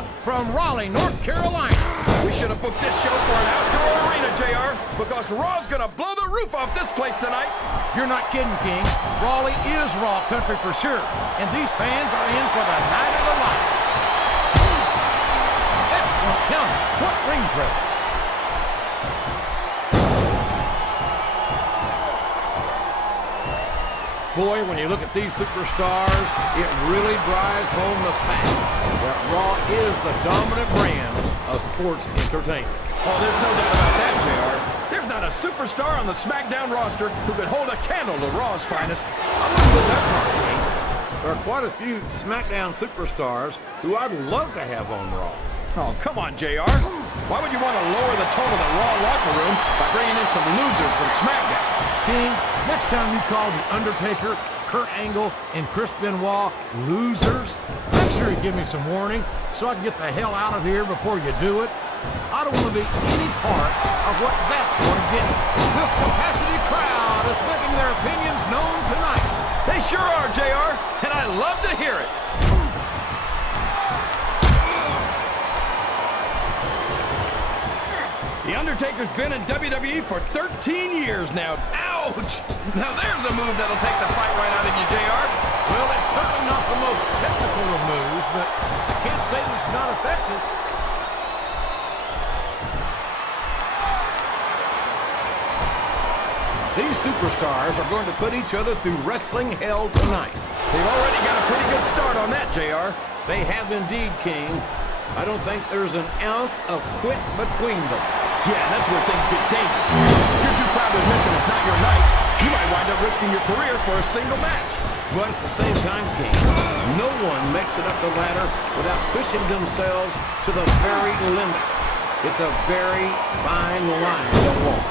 Bandana from Raleigh, North Carolina. We should have booked this show for an outdoor arena, JR, because Raw's gonna blow the roof off this place tonight. You're not kidding, King. Raleigh is Raw country for sure, and these fans are in for the night of the life. Excellent counter. What ring presence. Boy, when you look at these superstars, it really drives home the fact that Raw is the dominant brand of sports entertainment. Oh, there's no doubt about that, JR. There's not a superstar on the SmackDown roster who could hold a candle to Raw's finest. I wouldn't go that far, King. There are quite a few SmackDown superstars who I'd love to have on Raw. Oh, come on, JR. Why would you want to lower the tone of the Raw locker room by bringing in some losers from SmackDown? King, next time you call The Undertaker, Kurt Angle, and Chris Benoit losers, make sure you give me some warning so I can get the hell out of here before you do it. I don't want to be any part of what that's going to get. This capacity crowd is making their opinions known tonight. They sure are, JR, and I love to hear it. The Undertaker's been in WWE for 13 years now. Ouch! Now there's a move that'll take the fight right out of you, JR. Well, it's certainly not the most technical of moves, but I can't say that it's not effective. These superstars are going to put each other through wrestling hell tonight. They've already got a pretty good start on that, JR. They have indeed, King. I don't think there's an ounce of quit between them. Yeah, that's where things get dangerous. If you're too proud to admit that it's not your night, you might wind up risking your career for a single match. But at the same time, King, no one makes it up the ladder without pushing themselves to the very limit. It's a very fine line to walk.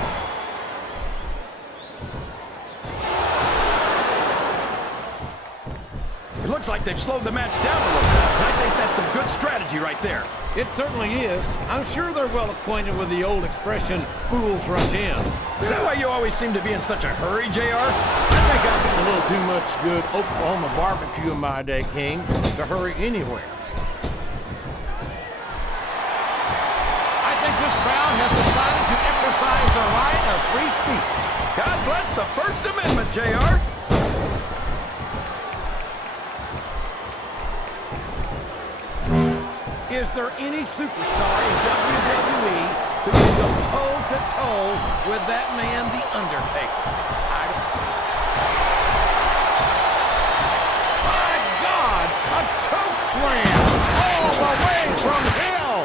It looks like they've slowed the match down a little bit, and I think that's some good strategy right there. It certainly is. I'm sure they're well acquainted with the old expression, fools rush in. Is that why you always seem to be in such a hurry, JR? I think I've eaten a little too much good Oklahoma barbecue in my day, King, to hurry anywhere. I think this crowd has decided to exercise the right of free speech. God bless the First Amendment, JR. Is there any superstar in WWE who can go toe-to-toe with that man, The Undertaker? My God! A choke slam! All the way from hell!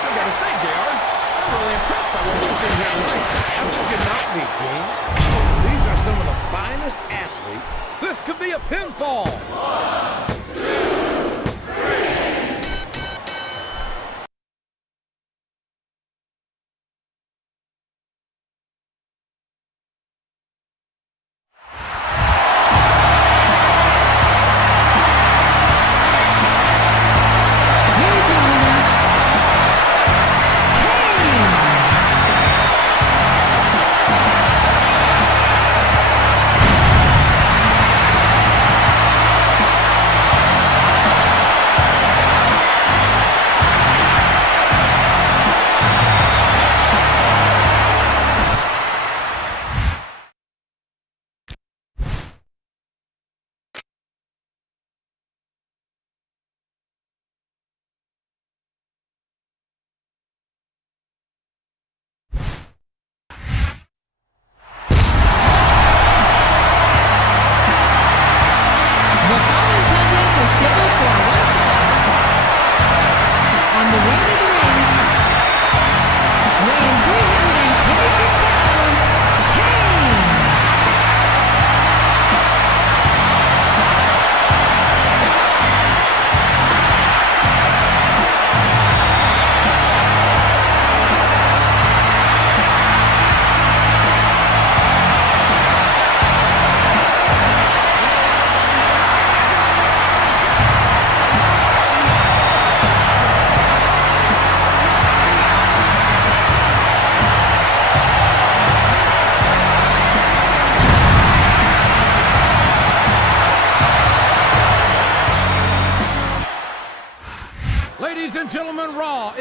I gotta say, JR, I'm really impressed by what we've seen here tonight. How could you not be, King? These are some of the finest athletes. This could be a pinfall. 1, 2, 3. Here's your winner, Kane.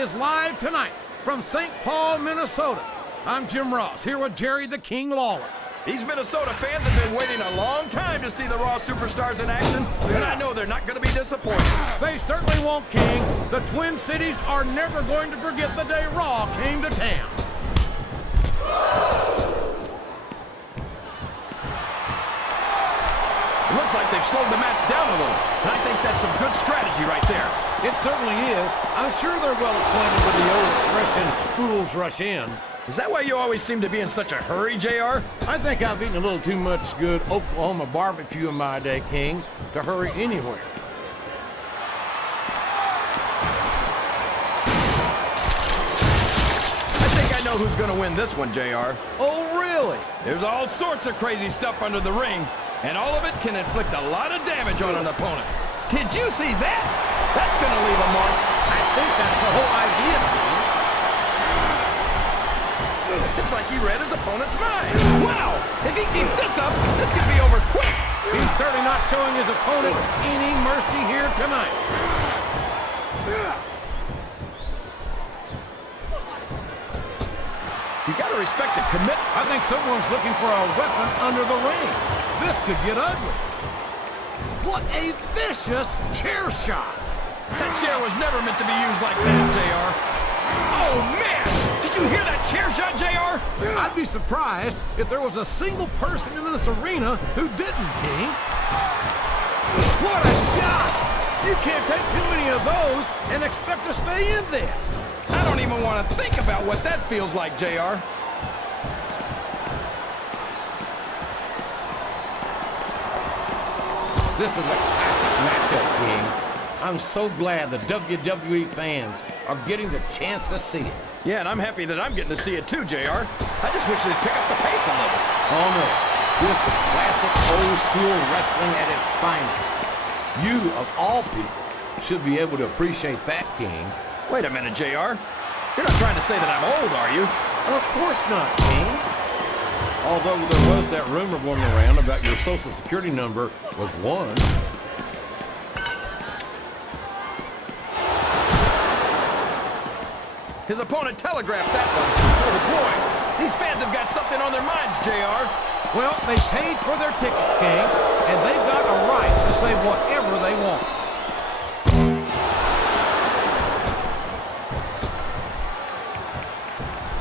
is live tonight from St. Paul, Minnesota. I'm Jim Ross, here with Jerry the King Lawler. These Minnesota fans have been waiting a long time to see the Raw superstars in action, and I know they're not going to be disappointed. They certainly won't, King. The Twin Cities are never going to forget the day Raw came to town. It looks like they've slowed the match down a little, and I think that's some good strategy right there. It certainly is. I'm sure they're well acquainted with the old expression, fools rush in. Is that why you always seem to be in such a hurry, JR? I think I've eaten a little too much good Oklahoma barbecue in my day, King, to hurry anywhere. I think I know who's going to win this one, JR. Oh, really? There's all sorts of crazy stuff under the ring, and all of it can inflict a lot of damage on an opponent. Did you see that? That's going to leave a mark. I think that's the whole idea, King. It's like he read his opponent's mind. Wow! If he keeps this up, this could be over quick. He's certainly not showing his opponent any mercy here tonight. You gotta respect the commitment. I think someone's looking for a weapon under the ring. This could get ugly. What a vicious chair shot. That chair was never meant to be used like that, JR. Oh, man! Did you hear that chair shot, JR? I'd be surprised if there was a single person in this arena who didn't, King. What a shot! You can't take too many of those and expect to stay in this. I don't even want to think about what that feels like, JR. This is a classic matchup, King. I'm so glad the WWE fans are getting the chance to see it. Yeah, and I'm happy that I'm getting to see it too, JR. I just wish they'd pick up the pace a little. Oh no, this is classic old school wrestling at its finest. You, of all people, should be able to appreciate that, King. Wait a minute, JR. You're not trying to say that I'm old, are you? Of course not, King. Although there was that rumor going around about your social security number was 1. His opponent telegraphed that one. Oh, boy. These fans have got something on their minds, JR. Well, they paid for their tickets, King, and they've got a right to say whatever they want.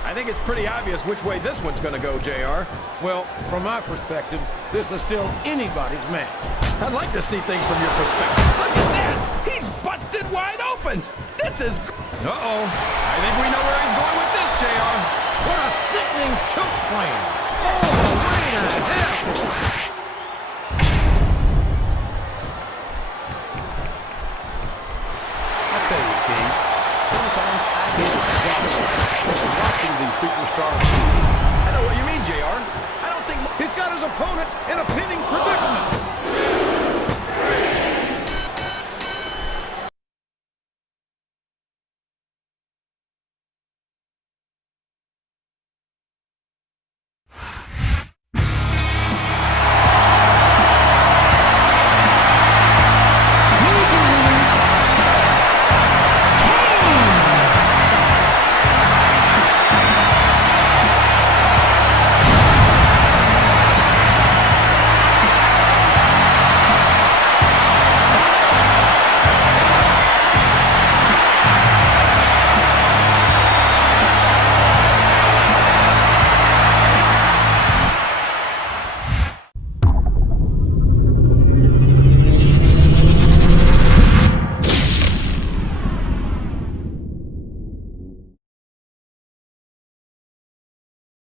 I think it's pretty obvious which way this one's going to go, JR. Well, from my perspective, this is still anybody's match. I'd like to see things from your perspective. Look at that! He's busted wide open! This is... Uh-oh. I think we know where he's going with this, JR. What a sickening choke slam! Oh, way to hell! I tell you, King, sometimes I get exhausted watching these superstars